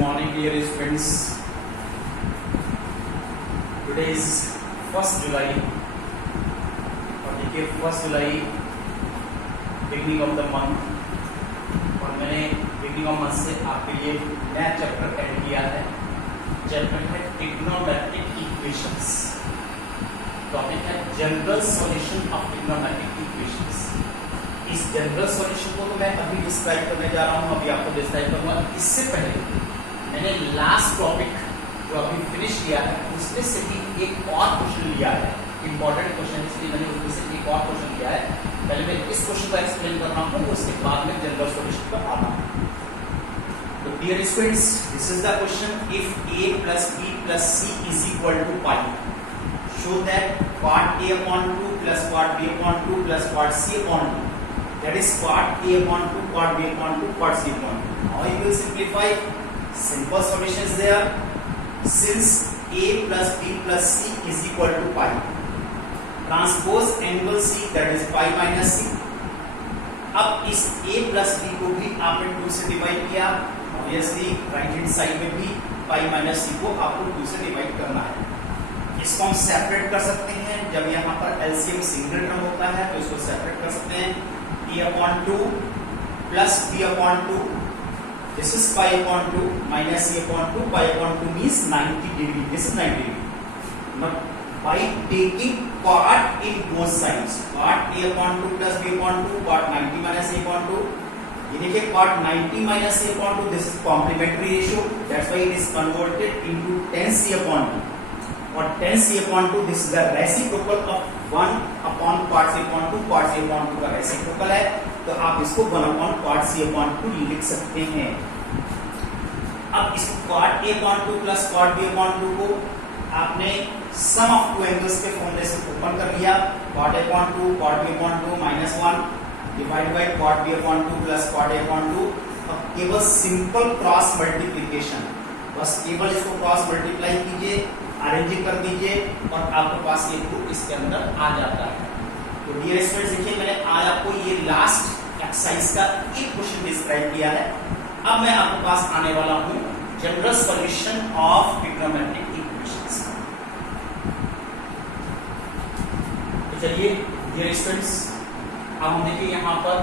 morning, dear students. Today is 1st July और देखिए 1st July beginning of the month और मैंने beginning of month से आपके लिए नया चैप्टर ऐड किया है। चैप्टर है ट्रिग्नोमेट्रिक इक्वेशंस। टॉपिक है general solution of trigonometric equations. इस जनरल सॉल्यूशन को तो मैं अभी डिस्क्राइब करने जा रहा हूँ, अभी आपको डिस्क्राइब करूंगा। इससे पहले मैंने लास्ट टॉपिक जो अभी फिनिश किया है उसमें से भी एक और क्वेश्चन लिया है, इंपॉर्टेंट क्वेश्चन, इसलिए मैंने उसमें से एक और क्वेश्चन लिया है। पहले मैं इस क्वेश्चन को एक्सप्लेन कर रहा हूँ, उसके बाद में जनरल सॉल्यूशन पर आना है। तो dear students, this is the question. If a plus b plus c is equal to pi, show that part a upon 2 plus part b upon 2 plus part c upon 2, that is part a upon 2, part b upon 2, part c upon 2. Now you will simplify. Simple solution is there. Since a plus b plus c is equal to pi, transpose angle c, that is pi minus c. अब इस a plus b को भी आपने 2 से divide किया, obviously right hand side में भी pi minus c को आपको 2 से डिवाइड करना है। इसको हम सेपरेट कर सकते हैं। जब यहाँ पर एलसीएम सिंगल टर्म होता है तो इसको सेपरेट कर सकते हैं। p upon 2 plus b upon 2, this is pi upon 2 minus c upon 2. Pi upon 2 means 90 degree. This is 90 degree. Now by taking part in both sides, part a upon 2 plus b upon 2, part 90 minus a upon 2. ये देखिए part 90 minus a upon 2, this is complementary ratio. That's why it is converted into 10c upon 2. और 10c upon 2, this is the reciprocal of 1 upon part c upon 2. Part c upon 2 का reciprocal है, तो आप इसको 1 upon part c upon 2 लिख सकते हैं। अब इस part a upon 2 plus part b upon 2 को आपने sum of two angles के फॉर्मूले से ओपन कर लिया। part a upon 2, part b upon 2 minus 1 divided by part b upon 2 plus part a upon 2। अब केवल सिंपल क्रॉस मल्टीप्लिकेशन, बस केवल इसको क्रॉस मल्टीप्लाई कीजिए, अरेंजिंग कर दीजिए और आपके पास ये प्रूफ इसके अंदर आ जाता है। तो डियर स्टूडेंट्स, देखिए मैंने आज आपको ये लास्ट एक्सरसाइज का एक क्वेश्चन डिस्क्राइब किया है। अब मैं आपके पास आने वाला हूं general solution of trigonometric equations. तो चलिए डियर स्टूडेंट्स, अब हम देखिए यहाँ पर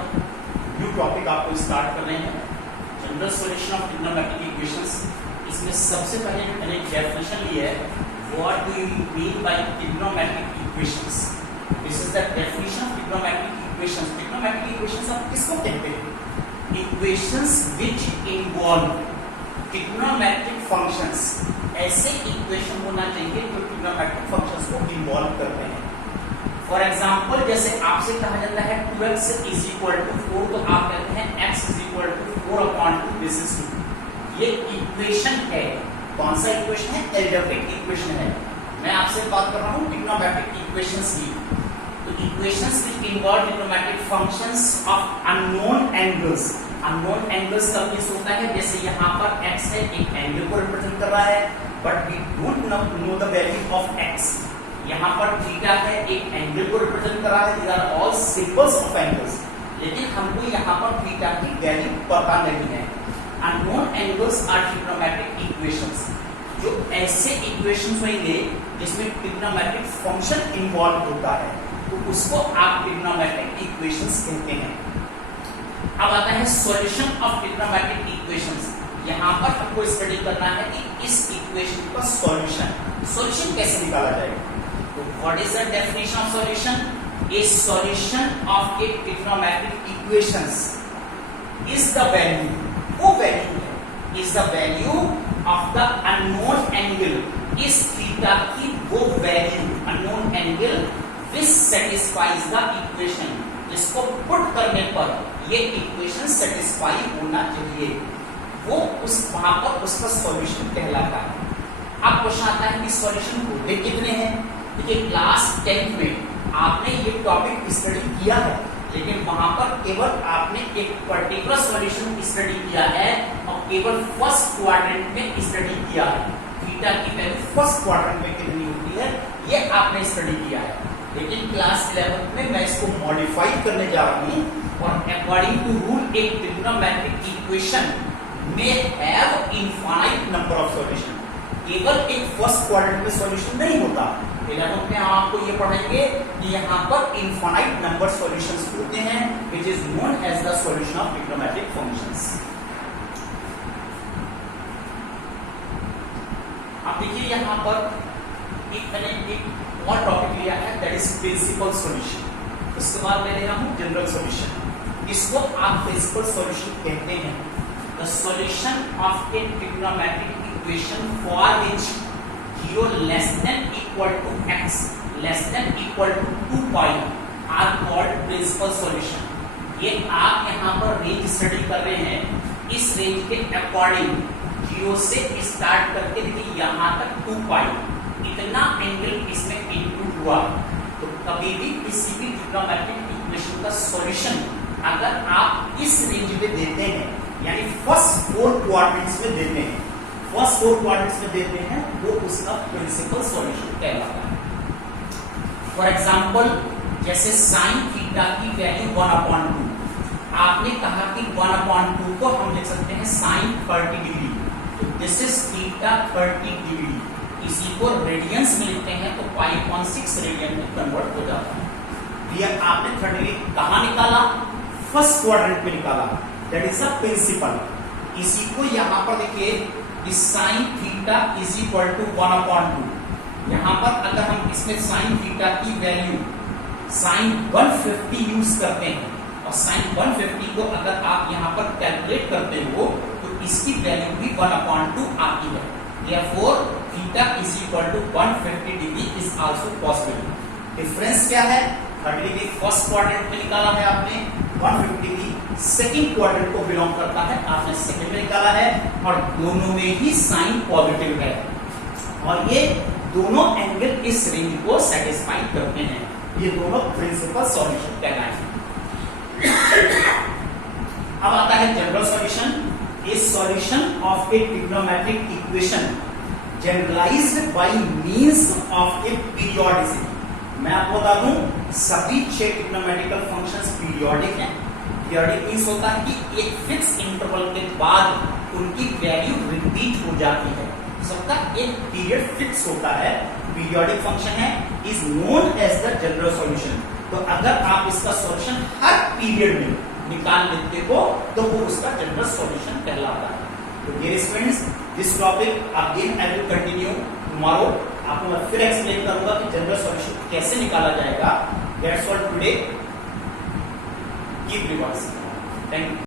न्यू टॉपिक आपको स्टार्ट कर रहे हैं, general solution of trigonometric equations. इसमें सबसे पहले मैंने एक डेफिनेशन ली है, what do you mean by trigonometric equations. This is the definition of trigonometric equations. Trigonometric equations आप किसको कहते हैं? Equations which involve trigonometric functions. ऐसे इक्वेशन होना चाहिए जो ट्रिग्नोमेट्रिक फंक्शंस को इन्वॉल्व करते हैं। फॉर एग्जांपल, जैसे आपसे कहा जाता है 2x is equal to 4, तो आप कहते हैं x is equal to 4 upon 2, this is 2। ये इक्वेशन है। कौन सा इक्वेशन है? एल्जेब्रिक इक्वेशन है। मैं आपसे बात कर रहा हूँ ट्रिग्नोमेट्रिक इक्वेशंस की। तो equations which involve trigonometric functions of unknown angles. Unknown angles का मींस होता है, जैसे यहाँ पर x है, एक एंगल को रिप्रेजेंट कर रहा है, but we don't know the value of x। यहाँ पर थीटा है, एक एंगल को रिप्रेजेंट कर रहा है। These are all symbols of angles, लेकिन हमको यहाँ पर थीटा की वैल्यू पता नहीं है। Unknown angles are trigonometric equations. जो ऐसे इक्वेशंस होंगे जिसमें ट्रिग्नोमेट्रिक फंक्शन इन्वॉल्व होता है, तो उसको आप ट्रिग्नोमेट्रिक इक्वेशंस कहते हैं। अब आता है सॉल्यूशन ऑफ ट्रिग्नोमेट्रिक इक्वेशंस। यहाँ पर हमको स्टडी करना है कि इस इक्वेशन का सॉल्यूशन कैसे निकाला जाएगा। तो what is the definition of solution? A solution of a trigonometric equations is the value, वो वैल्यू है, is the value of the unknown angle, इस थीटा की वो value, unknown angle which satisfies the equation, जिसको put करने पर ये equation satisfy होना चाहिए, वो उस वहां पर उसका सॉल्यूशन कहलाता है। अब क्वेश्चन आता है कि सॉल्यूशन होते कितने हैं। देखिए क्लास 10th में आपने ये टॉपिक स्टडी किया है, लेकिन वहां पर केवल आपने एक पर्टिकुलर सॉल्यूशन स्टडी किया है और केवल फर्स्ट क्वाड्रेंट में स्टडी किया है। थीटा की वैल्यू फर्स्ट क्वाड्रेंट में कितनी होती है ये आपने स्टडी किया है, लेकिन क्लास 11th में मैं इसको मॉडिफाई करने जा रहा हूं और अकॉर्डिंग टू रूल एक trigonometric equation may have infinite number of solution। केवल एक फर्स्ट क्वाड्रेंट में सॉल्यूशन नहीं होता, इलेवंथ में आपको ये पढ़ाएंगे कि यहाँ पर इनफाइनाइट नंबर सॉल्यूशंस होते हैं, which is known as the solution of trigonometric functions। अब देखिए यहाँ पर मैंने एक और टॉपिक लिया है, दैट इज प्रिंसिपल सॉल्यूशन। उसके बाद ले रहा हूँ जनरल सॉल्यूशन। इसको आप प्रिंसिपल सॉल्यूशन कहते हैं। The solution of a trigonometric equation for which 0 less than equal to x less than equal to 2 pi are called principal solution. ये आप यहाँ पर रेंज स्टडी कर रहे हैं, इस रेंज के अकॉर्डिंग 0 से स्टार्ट करके देखिए यहाँ तक 2 पाई इतना एंगल इसमें इनपुट हुआ। तो कभी भी किसी भी ट्रिग्नोमेट्रिक इक्वेशन का सॉल्यूशन अगर आप इस रेंज में देते हैं, यानी फर्स्ट 4 क्वाड्रेंट्स में देते हैं, फर्स्ट 4 क्वाड्रेंट्स में देते हैं, वो उसका प्रिंसिपल सॉल्यूशन कहलाता है। फॉर एग्जांपल जैसे sin थीटा की वैल्यू 1/2, आपने कहा कि 1/2 को हम लिख सकते हैं sin 30 डिग्री, तो दिस इज थीटा 30 डिग्री। इसी को रेडियंस में लिखते हैं तो 5.6 रेडियन में कन्वर्ट हो जाता है। ये आपने 30 डिग्री कहां निकाला? फर्स्ट क्वाड्रेंट में निकाला, दैट इज अ प्रिंसिपल। इसी को यहां पर देखिए sin theta is equal to 1/2। यहां पर अगर हम इसमें sin थीटा की वैल्यू sin 150 यूज करते हैं और sin 150 को अगर आप यहां पर कैलकुलेट करते हो तो इसकी वैल्यू भी 1/2 आती है। Therefore, theta is equal to 150 degree is also possible। Difference क्या है? 30 डिग्री फर्स्ट क्वाड्रेंट में निकाला है आपने, 150 डिग्री सेकंड क्वाड्रेंट को बिलोंग करता है, आपने सेकंड में निकाला है, और दोनों में ही साइन पॉजिटिव है और ये दोनों एंगल इस रेंज को सेटिस्फाई करते हैं। ये दोनों प्रिंसिपल सॉल्यूशन कहलाएंगे। अब आता है general solution. A solution of a trigonometric equation generalized by means of a periodicity। मैं आपको बता दूं सभी 6 ट्रिग्नोमेट्रिकल फंक्शंस पीरियोडिक हैं। पीरियोडिक मींस होता है कि एक फिक्स इंटरवल के बाद उनकी वैल्यू रिपीट हो जाती है, सबका एक पीरियड फिक्स होता है। पीरियोडिक फंक्शन है, is known as the general solution. तो अगर आप इसका सॉल्यूशन हर पीरियड में निकाल लेते हो तो वो उसका जनरल सॉल्यूशन कहलाता है। तो dear students, this topic again I will continue tomorrow. आपको मैं फिर एक्सप्लेन करूंगा कि जनरल सॉल्यूशन कैसे निकाला जाएगा। That's all today. Keep reversing. Thank you.